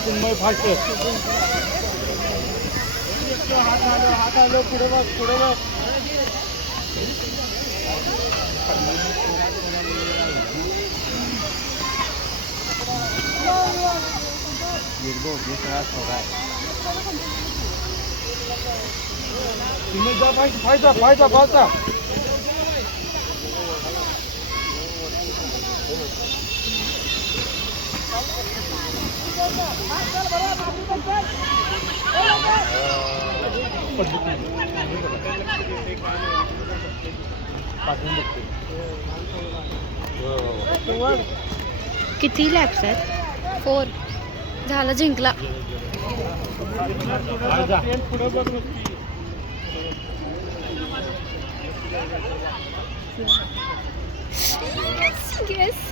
Chinmay fast हात आलो पुढे बघ पुढे बघ चिन्मय जा फायचा फायचा फायचा किती लॅप्स आहेत? 4 झालं, जिंकला. Yes.